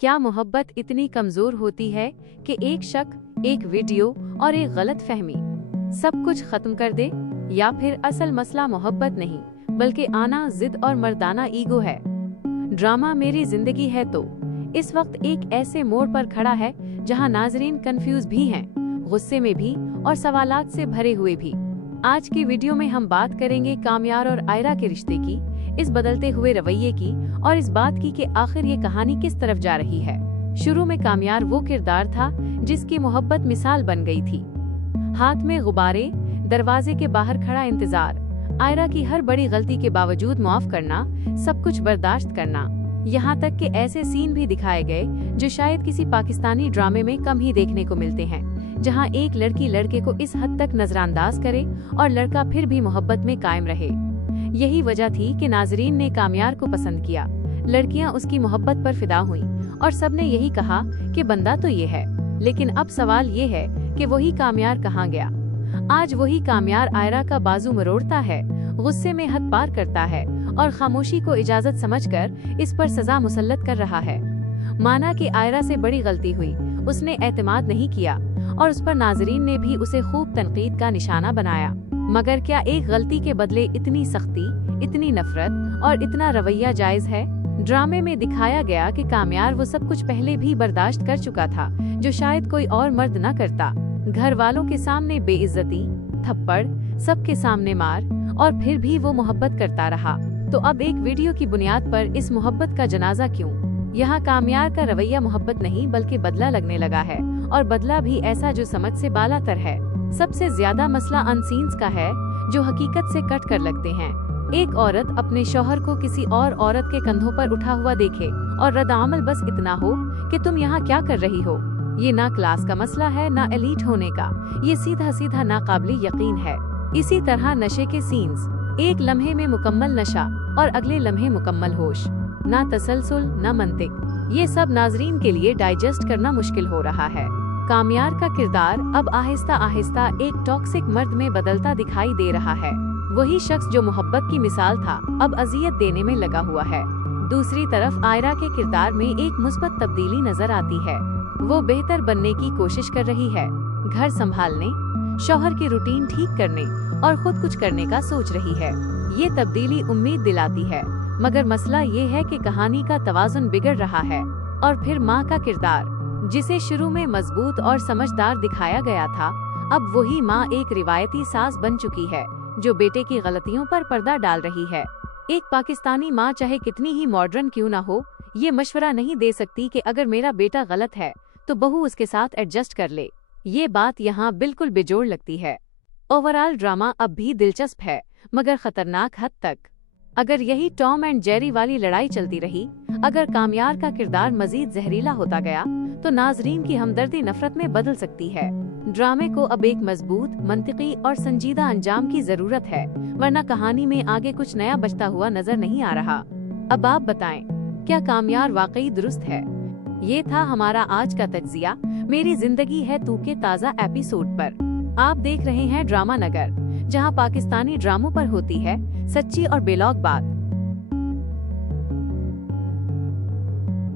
क्या मोहब्बत इतनी कमजोर होती है कि एक शक, एक वीडियो और एक गलत फहमी सब कुछ खत्म कर दे? या फिर असल मसला मोहब्बत नहीं बल्कि आना, जिद और मर्दाना ईगो है? ड्रामा मेरी जिंदगी है तो इस वक्त एक ऐसे मोड़ पर खड़ा है जहां नाजरीन कंफ्यूज भी हैं, गुस्से में भी और सवालात से भरे हुए भी। आज की वीडियो में हम बात करेंगे कामयार और आयरा के रिश्ते की, इस बदलते हुए रवैये की और इस बात की कि आखिर ये कहानी किस तरफ जा रही है। शुरू में कामयार वो किरदार था जिसकी मोहब्बत मिसाल बन गई थी। हाथ में गुब्बारे, दरवाजे के बाहर खड़ा इंतजार, आयरा की हर बड़ी गलती के बावजूद माफ करना, सब कुछ बर्दाश्त करना। यहाँ तक कि ऐसे सीन भी दिखाए गए जो शायद किसी पाकिस्तानी ड्रामे में कम ही देखने को मिलते हैं, जहाँ एक लड़की लड़के को इस हद तक नजरअंदाज करे और लड़का फिर भी मोहब्बत में कायम रहे। यही वजह थी कि नाजरीन ने कामयार को पसंद किया, लड़कियां उसकी मोहब्बत पर फिदा हुईं और सबने यही कहा कि बंदा तो ये है। लेकिन अब सवाल ये है कि वही कामयार कहाँ गया? आज वही कामयार आयरा का बाजू मरोड़ता है, गुस्से में हद पार करता है और खामोशी को इजाजत समझकर इस पर सजा मुसल्लत कर रहा है। माना कि आयरा से बड़ी गलती हुई, उसने एतमाद नहीं किया और उस पर नाजरीन ने भी उसे खूब तनकीद का निशाना बनाया। मगर क्या एक गलती के बदले इतनी सख्ती, इतनी नफरत और इतना रवैया जायज है? ड्रामे में दिखाया गया कि कामयार वो सब कुछ पहले भी बर्दाश्त कर चुका था जो शायद कोई और मर्द न करता। घर वालों के सामने बेइज्जती, थप्पड़, सबके सामने मार, और फिर भी वो मोहब्बत करता रहा। तो अब एक वीडियो की बुनियाद पर इस मोहब्बत का जनाजा क्यों? यहाँ कामयार का रवैया मोहब्बत नहीं बल्कि बदला लगने लगा है, और बदला भी ऐसा जो समझ से बालातर है। सबसे ज्यादा मसला अनसीन्स का है जो हकीकत से कट कर लगते हैं। एक औरत अपने शौहर को किसी और औरत के कंधों पर उठा हुआ देखे और रद्द-अमल बस इतना हो कि तुम यहाँ क्या कर रही हो। ये ना क्लास का मसला है, ना एलीट होने का, ये सीधा सीधा नाकाबिल यकीन है। इसी तरह नशे के सीन्स, एक लम्हे में मुकम्मल नशा और अगले लम्हे मुकम्मल होश, ना तसलसल ना मंतिक, ये सब नाजरीन के लिए डाइजेस्ट करना मुश्किल हो रहा है। कामयार का किरदार अब आहिस्ता आहिस्ता एक टॉक्सिक मर्द में बदलता दिखाई दे रहा है। वही शख्स जो मोहब्बत की मिसाल था अब अजियत देने में लगा हुआ है। दूसरी तरफ आयरा के किरदार में एक मुस्बत तब्दीली नजर आती है। वो बेहतर बनने की कोशिश कर रही है, घर संभालने, शौहर की रूटीन ठीक करने और खुद कुछ करने का सोच रही है। ये तब्दीली उम्मीद दिलाती है, मगर मसला ये है कि कहानी का तवाजुन बिगड़ रहा है। और फिर माँ का किरदार, जिसे शुरू में मजबूत और समझदार दिखाया गया था, अब वही माँ एक रिवायती सास बन चुकी है जो बेटे की गलतियों पर पर्दा डाल रही है। एक पाकिस्तानी माँ चाहे कितनी ही मॉडर्न क्यों ना हो, ये मशवरा नहीं दे सकती कि अगर मेरा बेटा गलत है तो बहू उसके साथ एडजस्ट कर ले। ये बात यहाँ बिल्कुल बेजोड़ लगती है। ओवरऑल ड्रामा अब भी दिलचस्प है, मगर खतरनाक हद तक। अगर यही टॉम एंड जेरी वाली लड़ाई चलती रही, अगर कामयार का किरदार मजीद जहरीला होता गया, तो नाजरीन की हमदर्दी नफरत में बदल सकती है। ड्रामे को अब एक मजबूत, मंतिकी और संजीदा अंजाम की जरूरत है, वरना कहानी में आगे कुछ नया बचता हुआ नजर नहीं आ रहा। अब आप बताएं, क्या कामयार वाकई दुरुस्त है? ये था हमारा आज का तज्जिया मेरी जिंदगी है तू के ताज़ा एपिसोड पर। आप देख रहे हैं ड्रामा नगर, जहां पाकिस्तानी ड्रामों पर होती है सच्ची और बेलौग बात।